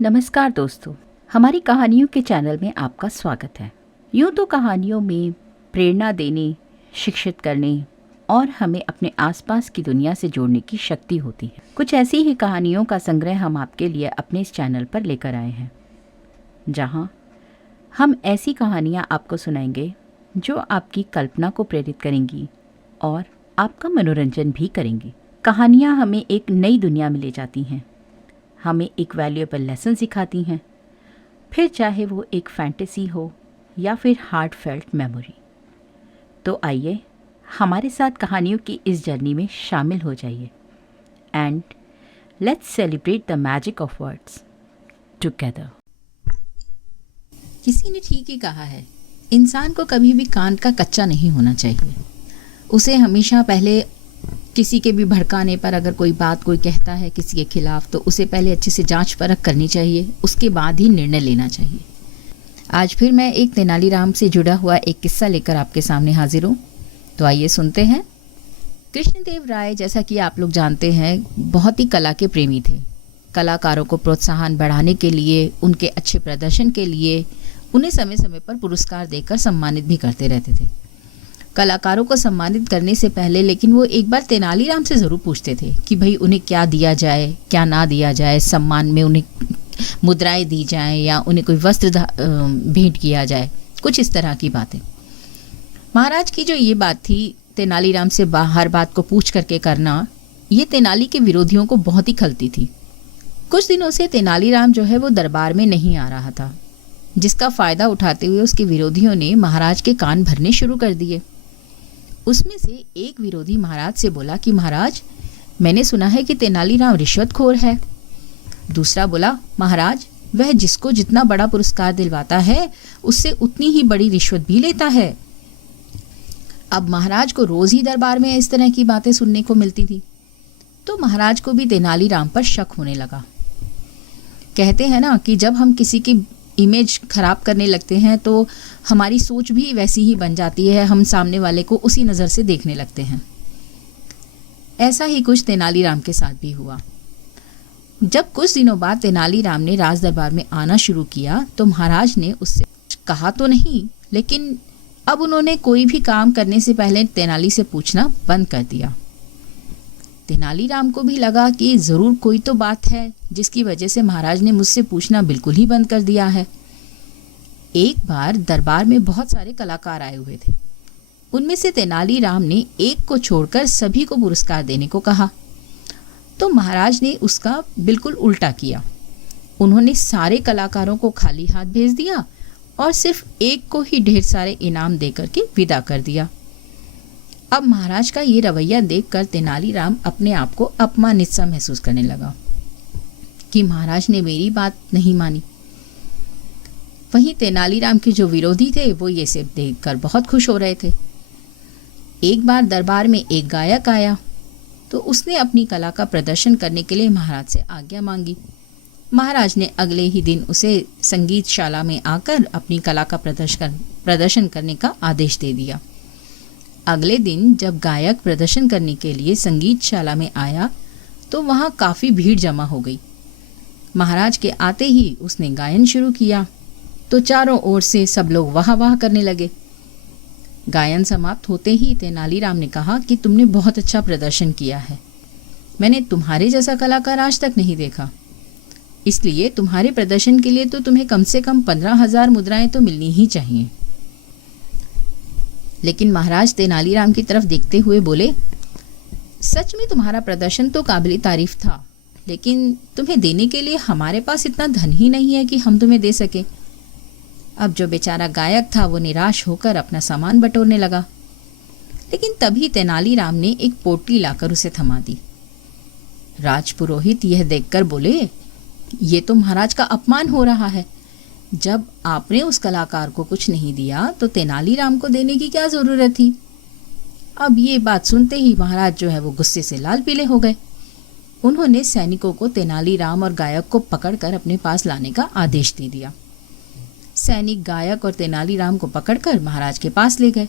नमस्कार दोस्तों, हमारी कहानियों के चैनल में आपका स्वागत है। यूँ तो कहानियों में प्रेरणा देने, शिक्षित करने और हमें अपने आसपास की दुनिया से जोड़ने की शक्ति होती है। कुछ ऐसी ही कहानियों का संग्रह हम आपके लिए अपने इस चैनल पर लेकर आए हैं, जहाँ हम ऐसी कहानियाँ आपको सुनाएंगे जो आपकी कल्पना को प्रेरित करेंगी और आपका मनोरंजन भी करेंगी। कहानियाँ हमें एक नई दुनिया में ले जाती हैं, हमें एक वैल्यूएबल लेसन सिखाती हैं, फिर चाहे वो एक फैंटेसी हो या फिर हार्ट फेल्ट मेमोरी। तो आइए हमारे साथ कहानियों की इस जर्नी में शामिल हो जाइए and let's celebrate the magic of words together. किसी ने ठीक ही कहा है, इंसान को कभी भी कान का कच्चा नहीं होना चाहिए। उसे हमेशा पहले किसी के भी भड़काने पर अगर कोई बात कोई कहता है किसी के खिलाफ, तो उसे पहले अच्छे से जांच परख करनी चाहिए, उसके बाद ही निर्णय लेना चाहिए। आज फिर मैं एक तेनालीराम से जुड़ा हुआ एक किस्सा लेकर आपके सामने हाजिर हूँ। तो आइए सुनते हैं। कृष्णदेव राय, जैसा कि आप लोग जानते हैं, बहुत ही कला के प्रेमी थे। कलाकारों को प्रोत्साहन बढ़ाने के लिए, उनके अच्छे प्रदर्शन के लिए उन्हें समय समय पर पुरस्कार देकर सम्मानित भी करते रहते थे। कलाकारों को सम्मानित करने से पहले लेकिन वो एक बार तेनालीराम से ज़रूर पूछते थे कि भाई उन्हें क्या दिया जाए, क्या ना दिया जाए, सम्मान में उन्हें मुद्राएं दी जाएं या उन्हें कोई वस्त्र भेंट किया जाए, कुछ इस तरह की बातें। महाराज की जो ये बात थी, तेनालीराम से हर बात को पूछ करके करना, ये तेनाली के विरोधियों को बहुत ही खलती थी। कुछ दिनों से तेनालीराम जो है वो दरबार में नहीं आ रहा था, जिसका फ़ायदा उठाते हुए उसके विरोधियों ने महाराज के कान भरने शुरू कर दिए। उसमें से एक विरोधी महाराज से बोला कि महाराज, मैंने सुना है कि तेनालीराम रिश्वतखोर है। दूसरा बोला, महाराज, वह जिसको जितना बड़ा पुरस्कार दिलवाता है उससे उतनी ही बड़ी रिश्वत भी लेता है। अब महाराज को रोज ही दरबार में इस तरह की बातें सुनने को मिलती थी, तो महाराज को भी तेनालीराम पर शक होने लगा। कहते हैं ना कि जब हम किसी की इमेज खराब करने लगते हैं तो हमारी सोच भी वैसी ही बन जाती है, हम सामने वाले को उसी नज़र से देखने लगते हैं। ऐसा ही कुछ तेनालीराम के साथ भी हुआ। जब कुछ दिनों बाद तेनालीराम ने राज दरबार में आना शुरू किया तो महाराज ने उससे कहा तो नहीं, लेकिन अब उन्होंने कोई भी काम करने से पहले तेनाली से पूछना बंद कर दिया। तेनालीराम को भी लगा कि ज़रूर कोई तो बात है जिसकी वजह से महाराज ने मुझसे पूछना बिल्कुल ही बंद कर दिया है। एक बार दरबार में बहुत सारे कलाकार आए हुए थे। उनमें से तेनालीराम ने एक को छोड़कर सभी को पुरस्कार देने को कहा, तो महाराज ने उसका बिल्कुल उल्टा किया। उन्होंने सारे कलाकारों को खाली हाथ भेज दिया और सिर्फ एक को ही ढेर सारे इनाम देकर के विदा कर दिया। अब महाराज का ये रवैया देखकर तेनालीराम अपने आप को अपमानित सा महसूस करने लगा कि महाराज ने मेरी बात नहीं मानी। वहीं तेनालीराम के जो विरोधी थे वो ये सब देखकर बहुत खुश हो रहे थे। एक बार दरबार में एक गायक आया तो उसने अपनी कला का प्रदर्शन करने के लिए महाराज से आज्ञा मांगी। महाराज ने अगले ही दिन उसे संगीतशाला में आकर अपनी कला का प्रदर्शन करने का आदेश दे दिया। अगले दिन जब गायक प्रदर्शन करने के लिए संगीतशाला में आया तो वहाँ काफ़ी भीड़ जमा हो गई। महाराज के आते ही उसने गायन शुरू किया तो चारों ओर से सब लोग वाह वाह करने लगे। गायन समाप्त होते ही तेनालीराम ने कहा कि तुमने बहुत अच्छा प्रदर्शन किया है, मैंने तुम्हारे जैसा कलाकार आज तक नहीं देखा, इसलिए तुम्हारे प्रदर्शन के लिए तो तुम्हें कम से कम 15,000 मुद्राएं तो मिलनी ही चाहिए। लेकिन महाराज तेनालीराम की तरफ देखते हुए बोले, सच में तुम्हारा प्रदर्शन तो काबिल तारीफ था, लेकिन तुम्हें देने के लिए हमारे पास इतना धन ही नहीं है कि हम तुम्हें दे सके। अब जो बेचारा गायक था वो निराश होकर अपना सामान बटोरने लगा, लेकिन तभी तेनालीराम ने एक पोटली लाकर उसे थमा दी। राजपुरोहित यह देखकर बोले, ये तो महाराज का अपमान हो रहा है। जब आपने उस कलाकार को कुछ नहीं दिया तो तेनालीराम को देने की क्या ज़रूरत थी। अब ये बात सुनते ही महाराज जो है वो गुस्से से लाल पीले हो गए। उन्होंने सैनिकों को तेनालीराम और गायक को पकड़कर अपने पास लाने का आदेश दे दिया। सैनिक गायक और तेनालीराम को पकड़कर महाराज के पास ले गए।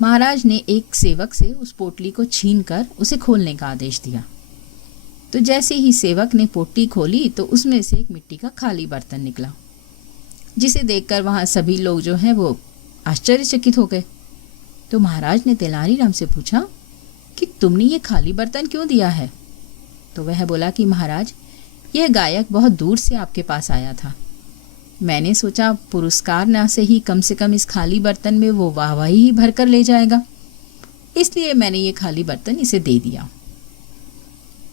महाराज ने एक सेवक से उस पोटली को छीनकर उसे खोलने का आदेश दिया। तो जैसे ही सेवक ने पोटली खोली तो उसमें से एक मिट्टी का खाली बर्तन निकला, जिसे देखकर वहाँ सभी लोग जो हैं वो आश्चर्यचकित हो गए। तो महाराज ने तेनालीराम से पूछा कि तुमने ये खाली बर्तन क्यों दिया है? तो वह बोला कि महाराज, यह गायक बहुत दूर से आपके पास आया था। मैंने सोचा पुरस्कार ना से ही कम से कम इस खाली बर्तन में वो वाहवाही ही भर कर ले जाएगा, इसलिए मैंने ये खाली बर्तन इसे दे दिया।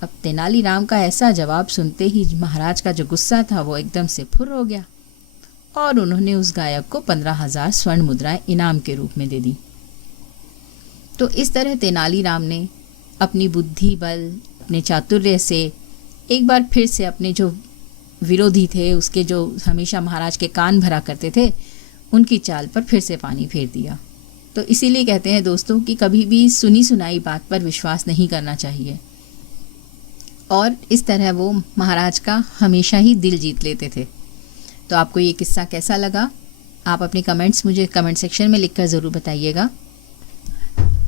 अब तेनालीराम का ऐसा जवाब सुनते ही महाराज का जो गुस्सा था वो एकदम से फुर हो गया और उन्होंने उस गायक को 15,000 स्वर्ण मुद्राएं इनाम के रूप में दे दी। तो इस तरह तेनालीराम ने अपनी बुद्धि बल, अपने चातुर्य से एक बार फिर से अपने जो विरोधी थे, उसके जो हमेशा महाराज के कान भरा करते थे, उनकी चाल पर फिर से पानी फेर दिया। तो इसीलिए कहते हैं दोस्तों कि कभी भी सुनी सुनाई बात पर विश्वास नहीं करना चाहिए। और इस तरह वो महाराज का हमेशा ही दिल जीत लेते थे। तो आपको ये किस्सा कैसा लगा? आप अपने कमेंट्स मुझे कमेंट सेक्शन में लिखकर ज़रूर बताइएगा।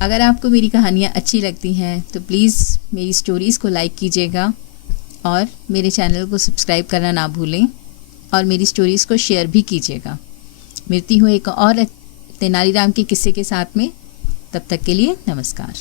अगर आपको मेरी कहानियाँ अच्छी लगती हैं तो प्लीज़ मेरी स्टोरीज़ को लाइक कीजिएगा और मेरे चैनल को सब्सक्राइब करना ना भूलें और मेरी स्टोरीज़ को शेयर भी कीजिएगा। मिलती हूँ एक और तेनालीराम के किस्से के साथ में। तब तक के लिए नमस्कार।